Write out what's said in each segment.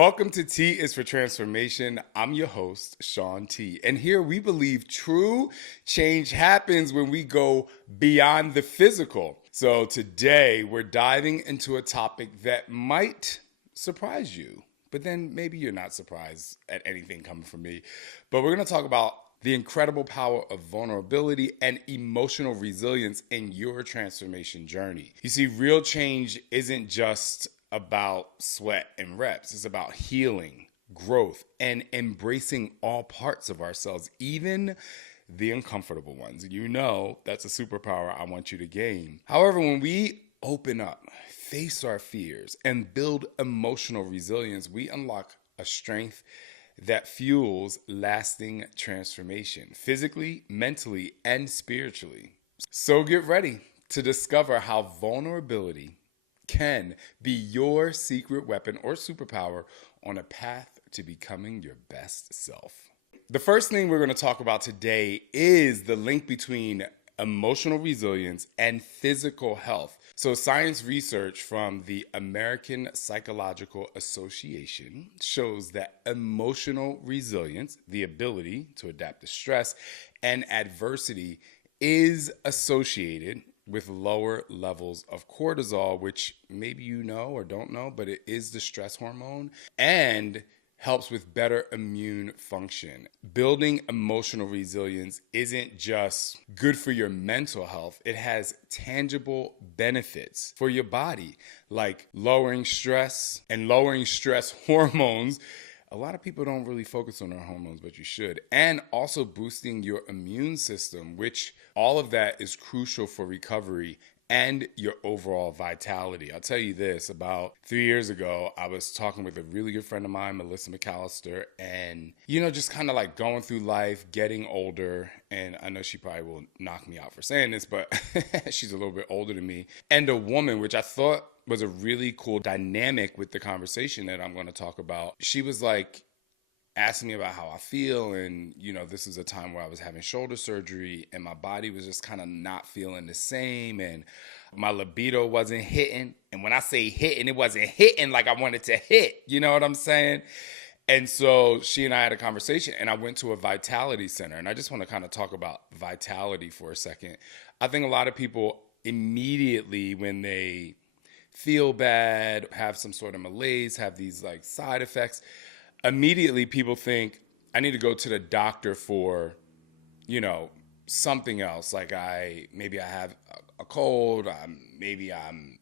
Welcome to T is for Transformation. I'm your host, Shaun T. And here we believe true change happens when we go beyond the physical. So today we're diving into a topic that might surprise you, but then maybe you're not surprised at anything coming from me. But we're going to talk about the incredible power of vulnerability and emotional resilience in your transformation journey. You see, real change isn't just about sweat and reps. It's about healing, growth, and embracing all parts of ourselves, even the uncomfortable ones. You know, that's a superpower I want you to gain. However, when we open up, face our fears, and build emotional resilience, we unlock a strength that fuels lasting transformation, physically, mentally, and spiritually. So get ready to discover how vulnerability can be your secret weapon or superpower on a path to becoming your best self. The first thing we're going to talk about today is the link between emotional resilience and physical health. So science research from the American Psychological Association shows that emotional resilience, the ability to adapt to stress and adversity, is associated with lower levels of cortisol, which maybe you know or don't know, but it is the stress hormone, and helps with better immune function. Building emotional resilience isn't just good for your mental health, it has tangible benefits for your body, like lowering stress and lowering stress hormones. A lot of people don't really focus on their hormones, but you should. And also boosting your immune system, which all of that is crucial for recovery and your overall vitality. I'll tell you this, about 3 years ago, I was talking with a really good friend of mine, Melissa McAllister, and, just kind of like going through life, getting older. And I know she probably will knock me out for saying this, but she's a little bit older than me. And a woman, which I thought was a really cool dynamic with the conversation that I'm going to talk about. She was like asking me about how I feel. And, this is a time where I was having shoulder surgery and my body was just kind of not feeling the same. And my libido wasn't hitting. And when I say hitting, it wasn't hitting like I wanted to hit. You know what I'm saying? And so she and I had a conversation and I went to a vitality center. And I just want to kind of talk about vitality for a second. I think a lot of people immediately, when they feel bad, have some sort of malaise, have these like side effects, immediately people think, I need to go to the doctor for, something else. Like maybe I have a cold, maybe I'm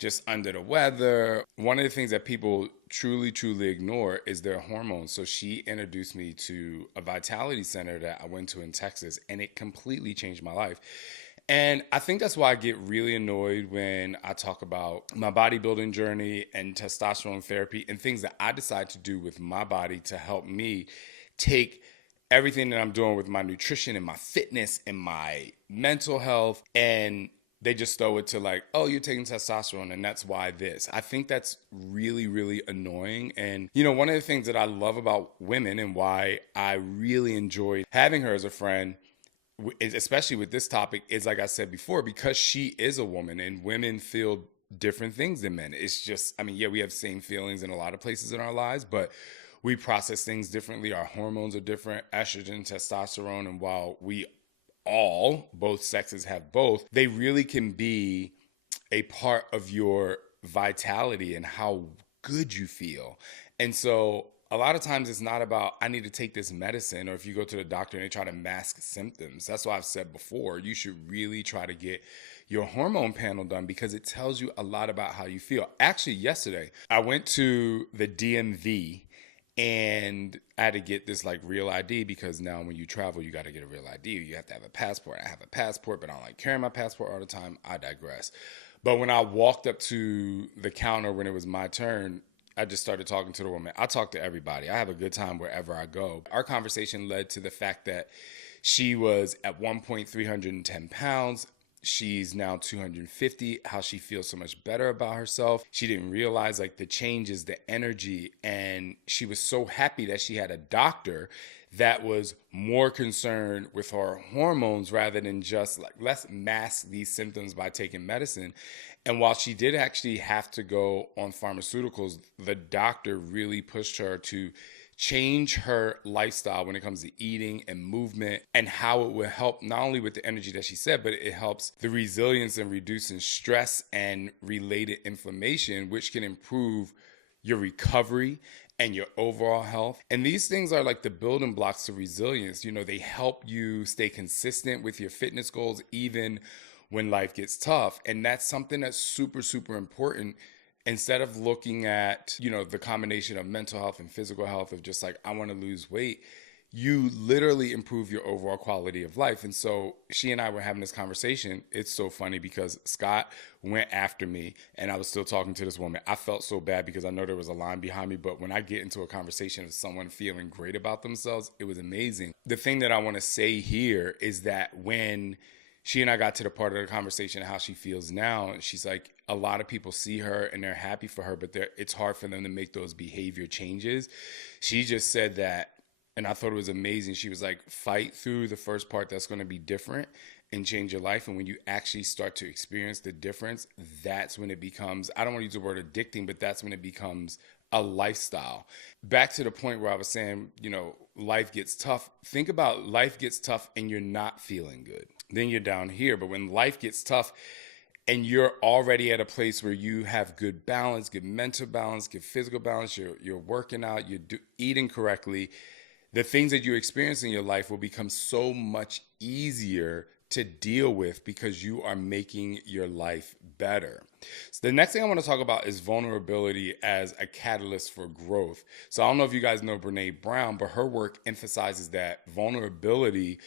just under the weather. One of the things that people truly, truly ignore is their hormones. So she introduced me to a vitality center that I went to in Texas, and it completely changed my life. And I think that's why I get really annoyed when I talk about my bodybuilding journey and testosterone therapy and things that I decide to do with my body to help me take everything that I'm doing with my nutrition and my fitness and my mental health, and they just throw it to like, oh, you're taking testosterone and that's why this. I think that's really, really annoying. And, one of the things that I love about women and why I really enjoy having her as a friend, especially with this topic, is like I said before, because she is a woman and women feel different things than men. It's just, we have same feelings in a lot of places in our lives, but we process things differently. Our hormones are different, estrogen, testosterone. And while both sexes have both, they really can be a part of your vitality and how good you feel. And so a lot of times it's not about, I need to take this medicine, or if you go to the doctor and they try to mask symptoms. That's why I've said before, you should really try to get your hormone panel done because it tells you a lot about how you feel. Actually, yesterday, I went to the DMV and I had to get this like real ID because now when you travel, you got to get a real ID. You have to have a passport. I have a passport, but I don't like carrying my passport all the time. I digress. But when I walked up to the counter when it was my turn, I just started talking to the woman. I talk to everybody. I have a good time wherever I go. Our conversation led to the fact that she was at one point 310 pounds. She's now 250, how she feels so much better about herself. She didn't realize like the changes, the energy, and she was so happy that she had a doctor that was more concerned with her hormones rather than just like, let's mask these symptoms by taking medicine. And while she did actually have to go on pharmaceuticals, the doctor really pushed her to change her lifestyle when it comes to eating and movement, and how it will help not only with the energy that she said, but it helps the resilience and reducing stress and related inflammation, which can improve your recovery and your overall health. And these things are like the building blocks to resilience. You know, they help you stay consistent with your fitness goals, even when life gets tough. And that's something that's super, super important. Instead of looking at, you know, the combination of mental health and physical health of just like, I want to lose weight, you literally improve your overall quality of life. And so she and I were having this conversation. It's so funny because Scott went after me and I was still talking to this woman. I felt so bad because I know there was a line behind me, but when I get into a conversation of someone feeling great about themselves, it was amazing. The thing that I want to say here is that when she and I got to the part of the conversation of how she feels now, and she's like, a lot of people see her and they're happy for her, but it's hard for them to make those behavior changes. She just said that, and I thought it was amazing. She was like, fight through the first part that's going to be different and change your life. And when you actually start to experience the difference, that's when it becomes, I don't want to use the word addicting, but that's when it becomes a lifestyle. Back to the point where I was saying, you know, life gets tough. Think about life gets tough and you're not feeling good. Then you're down here. But when life gets tough and you're already at a place where you have good balance, good mental balance, good physical balance, you're working out, you're eating correctly, the things that you experience in your life will become so much easier to deal with because you are making your life better. So the next thing I want to talk about is vulnerability as a catalyst for growth. So I don't know if you guys know Brené Brown, but her work emphasizes that vulnerability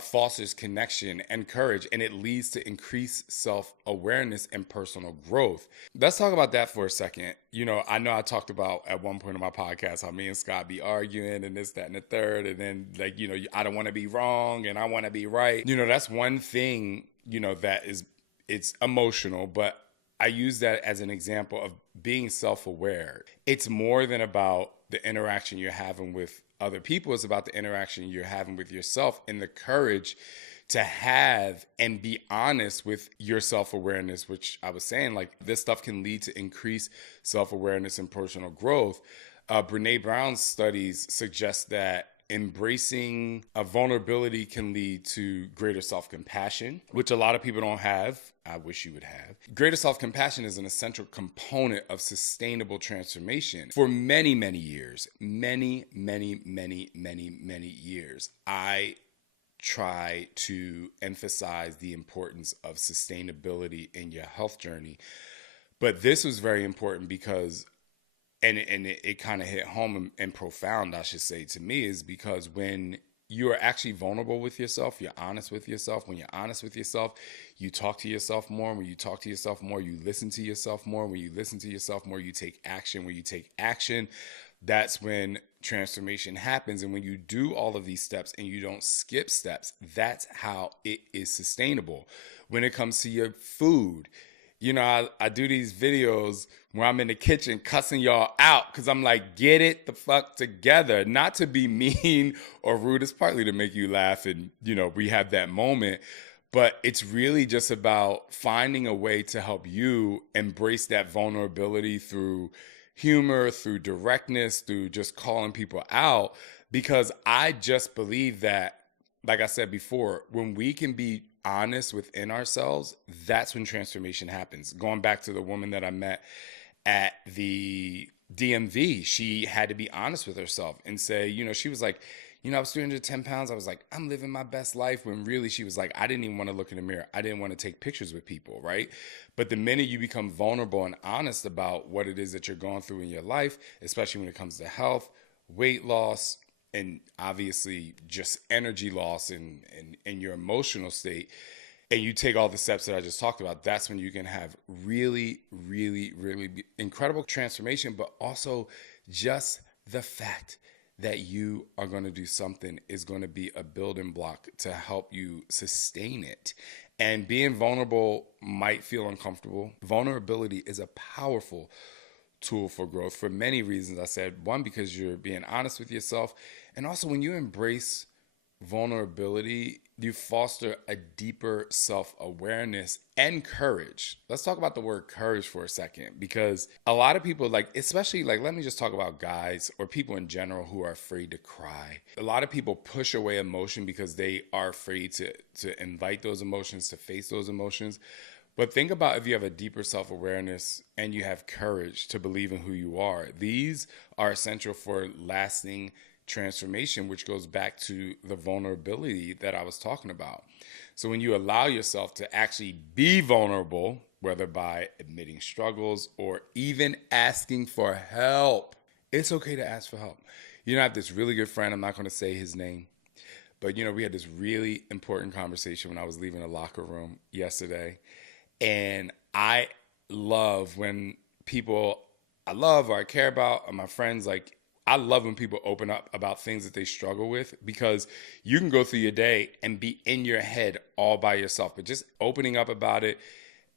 fosters connection and courage, and it leads to increased self-awareness and personal growth. Let's talk about that for a second. You know I talked about at one point in my podcast how me and Scott be arguing and this, that, and the third, and then like, you know, I don't want to be wrong and I want to be right. You know, that's one thing, you know, that is, it's emotional, but I use that as an example of being self-aware. It's more than about the interaction you're having with other people. It's about the interaction you're having with yourself and the courage to have and be honest with your self-awareness, which I was saying, like, this stuff can lead to increased self-awareness and personal growth. Brené Brown's studies suggest that embracing a vulnerability can lead to greater self-compassion, which a lot of people don't have. I wish you would have. Greater self-compassion is an essential component of sustainable transformation. For many, many years, many years, I try to emphasize the importance of sustainability in your health journey. But this was very important because it kind of hit home and profound, I should say, to me, is because when you are actually vulnerable with yourself, you're honest with yourself. When you're honest with yourself, you talk to yourself more. When you talk to yourself more, you listen to yourself more. When you listen to yourself more, you take action. When you take action, that's when transformation happens. And when you do all of these steps and you don't skip steps, that's how it is sustainable. When it comes to your food, you know, I do these videos where I'm in the kitchen cussing y'all out because I'm like, get it the fuck together. Not to be mean or rude. It's partly to make you laugh and, you know, we have that moment. But it's really just about finding a way to help you embrace that vulnerability through humor, through directness, through just calling people out. Because I just believe that, like I said before, when we can be honest within ourselves, that's when transformation happens. Going back to the woman that I met at the DMV, she had to be honest with herself and say, you know, she was like, you know, I was 310 pounds. I was like, I'm living my best life. When really she was like, I didn't even want to look in the mirror. I didn't want to take pictures with people, right? But the minute you become vulnerable and honest about what it is that you're going through in your life, especially when it comes to health, weight loss, and obviously just energy loss and your emotional state, and you take all the steps that I just talked about, that's when you can have really incredible transformation. But also just the fact that you are going to do something is going to be a building block to help you sustain it. And being vulnerable might feel uncomfortable. Vulnerability is a powerful tool for growth for many reasons. I said, one, because you're being honest with yourself, And also, when you embrace vulnerability, you foster a deeper self-awareness and courage. Let's talk about the word courage for a second, because a lot of people, like, especially, like, let me just talk about guys or people in general who are afraid to cry. A lot of people push away emotion because they are afraid to invite those emotions, to face those emotions. But think about if you have a deeper self-awareness and you have courage to believe in who you are. These are essential for lasting transformation, which goes back to the vulnerability that I was talking about. So when you allow yourself to actually be vulnerable, whether by admitting struggles or even asking for help, it's okay to ask for help. You know, I have this really good friend, I'm not going to say his name, but we had this really important conversation when I was leaving the locker room yesterday. And I love when people I love or I care about or my friends, like, I love when people open up about things that they struggle with, because you can go through your day and be in your head all by yourself. But just opening up about it,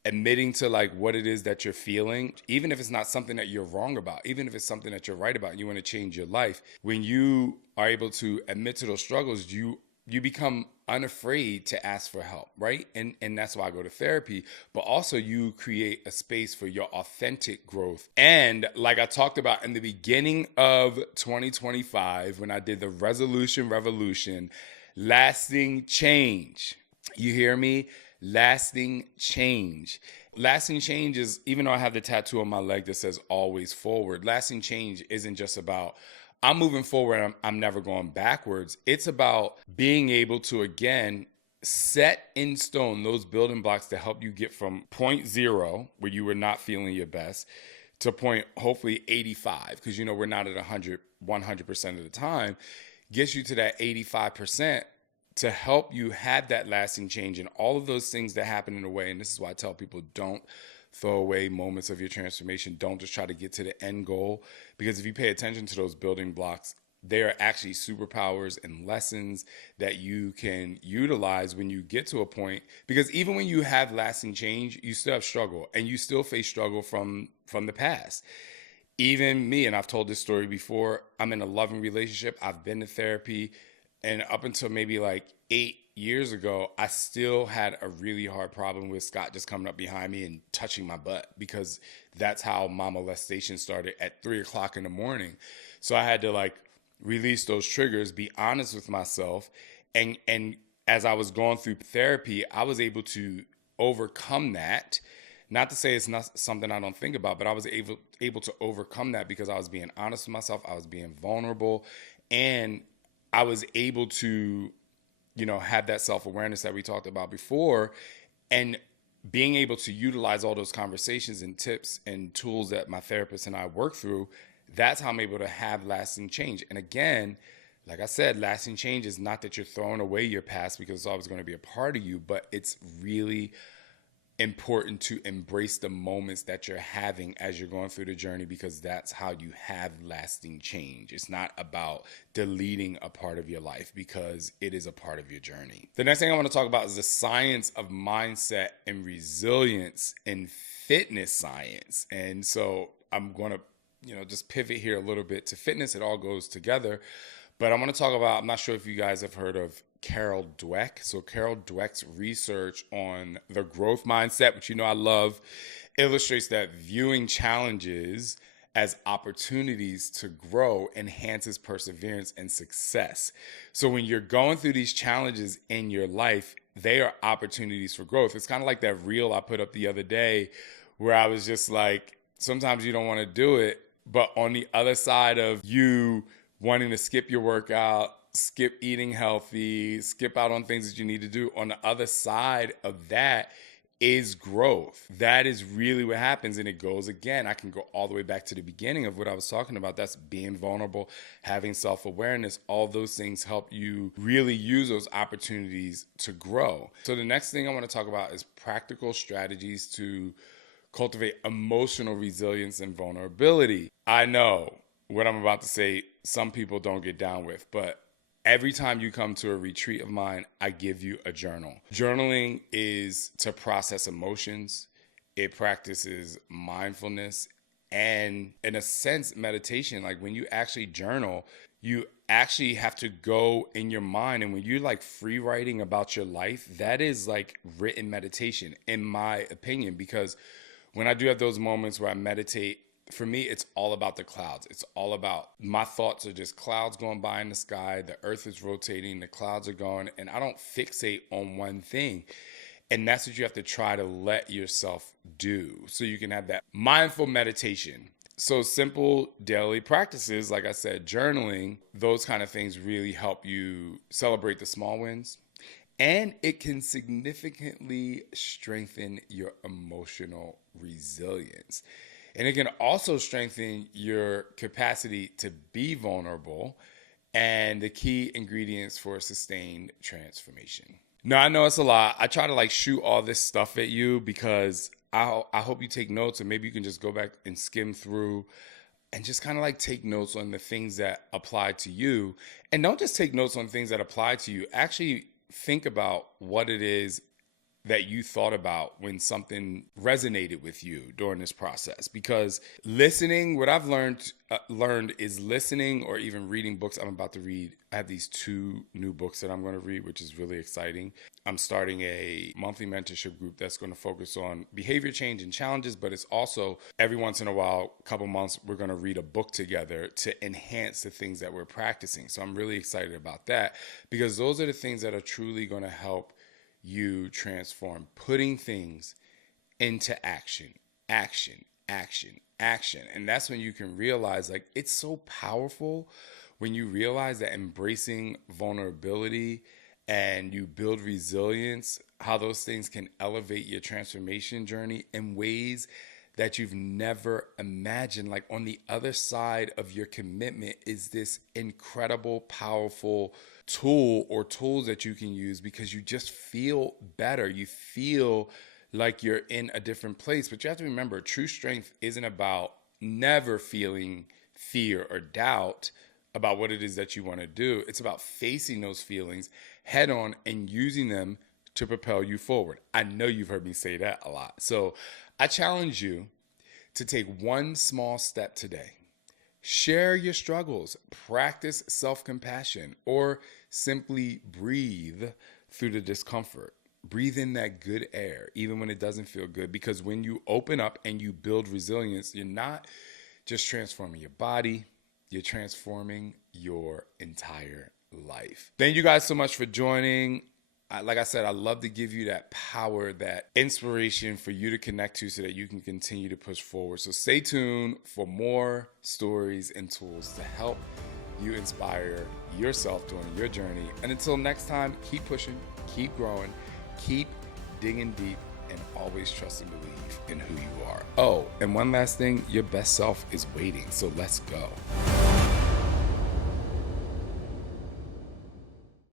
admitting to like what it is that you're feeling, even if it's not something that you're wrong about, even if it's something that you're right about and you want to change your life, when you are able to admit to those struggles, you become unafraid to ask for help, right? And that's why I go to therapy. But also you create a space for your authentic growth. And like I talked about in the beginning of 2025, when I did the resolution revolution, lasting change. You hear me? Lasting change. Lasting change is, even though I have the tattoo on my leg that says always forward, lasting change isn't just about I'm moving forward, I'm never going backwards. It's about being able to, again, set in stone those building blocks to help you get from point zero, where you were not feeling your best, to point, hopefully, 85, because we're not at 100% of the time, gets you to that 85% to help you have that lasting change and all of those things that happen in a way. And this is why I tell people, don't throw away moments of your transformation. Don't just try to get to the end goal, because if you pay attention to those building blocks, they are actually superpowers and lessons that you can utilize when you get to a point. Because even when you have lasting change, you still have struggle, and you still face struggle from the past. Even me, and I've told this story before, I'm in a loving relationship. I've been to therapy, and up until maybe like 8 years ago, I still had a really hard problem with Scott just coming up behind me and touching my butt, because that's how my molestation started at 3:00 in the morning. So I had to like release those triggers, be honest with myself. And as I was going through therapy, I was able to overcome that. Not to say it's not something I don't think about, but I was able to overcome that because I was being honest with myself. I was being vulnerable, and I was able to have that self-awareness that we talked about before, and being able to utilize all those conversations and tips and tools that my therapist and I work through. That's how I'm able to have lasting change. And again, like I said, lasting change is not that you're throwing away your past, because it's always going to be a part of you, but it's really important to embrace the moments that you're having as you're going through the journey, because that's how you have lasting change. It's not about deleting a part of your life, because it is a part of your journey. The next thing I want to talk about is the science of mindset and resilience in fitness science. And so I'm going to just pivot here a little bit to fitness. It all goes together. But I want to talk about, I'm not sure if you guys have heard of Carol Dweck. So Carol Dweck's research on the growth mindset, which I love, illustrates that viewing challenges as opportunities to grow enhances perseverance and success. So when you're going through these challenges in your life, they are opportunities for growth. It's kind of like that reel I put up the other day where I was just like, sometimes you don't want to do it, but on the other side of you wanting to skip your workout, skip eating healthy, skip out on things that you need to do, on the other side of that is growth. That is really what happens. And it goes, again, I can go all the way back to the beginning of what I was talking about. That's being vulnerable, having self-awareness. All those things help you really use those opportunities to grow. So the next thing I want to talk about is practical strategies to cultivate emotional resilience and vulnerability. I know what I'm about to say, some people don't get down with, but every time you come to a retreat of mine, I give you a journal. Journaling is to process emotions. It practices mindfulness. And in a sense, meditation, like when you actually journal, you actually have to go in your mind. And when you're like free writing about your life, that is like written meditation, in my opinion, because when I do have those moments where I meditate, for me, it's all about the clouds. It's all about my thoughts are just clouds going by in the sky. The earth is rotating, the clouds are going, and I don't fixate on one thing. And that's what you have to try to let yourself do so you can have that mindful meditation. So simple daily practices, like I said, journaling, those kind of things really help you celebrate the small wins. And it can significantly strengthen your emotional resilience. And it can also strengthen your capacity to be vulnerable and the key ingredients for sustained transformation. Now, I know it's a lot. I try to like shoot all this stuff at you because I hope you take notes, and maybe you can just go back and skim through and just kind of like take notes on the things that apply to you. And don't just take notes on things that apply to you. Actually think about what it is that you thought about when something resonated with you during this process. Because listening, what I've learned is listening, or even reading books. I'm about to read. I have these 2 new books that I'm going to read, which is really exciting. I'm starting a monthly mentorship group that's going to focus on behavior change and challenges, but it's also every once in a while, a couple months, we're going to read a book together to enhance the things that we're practicing. So I'm really excited about that, because those are the things that are truly going to help you transform, putting things into action. And that's when you can realize, like, it's so powerful when you realize that embracing vulnerability and you build resilience, how those things can elevate your transformation journey in ways that you've never imagined. Like, on the other side of your commitment is this incredible, powerful tool or tools that you can use, because you just feel better. You feel like you're in a different place. But you have to remember, true strength isn't about never feeling fear or doubt about what it is that you want to do. It's about facing those feelings head on and using them to propel you forward. I know you've heard me say that a lot. So I challenge you to take one small step today. Share your struggles, practice self-compassion, or simply breathe through the discomfort. Breathe in that good air, even when it doesn't feel good, because when you open up and you build resilience, you're not just transforming your body, you're transforming your entire life. Thank you guys so much for joining. Like I said, I love to give you that power, that inspiration for you to connect to so that you can continue to push forward. So stay tuned for more stories and tools to help you inspire yourself during your journey. And until next time, keep pushing, keep growing, keep digging deep, and always trust and believe in who you are. Oh, and one last thing, your best self is waiting. So let's go.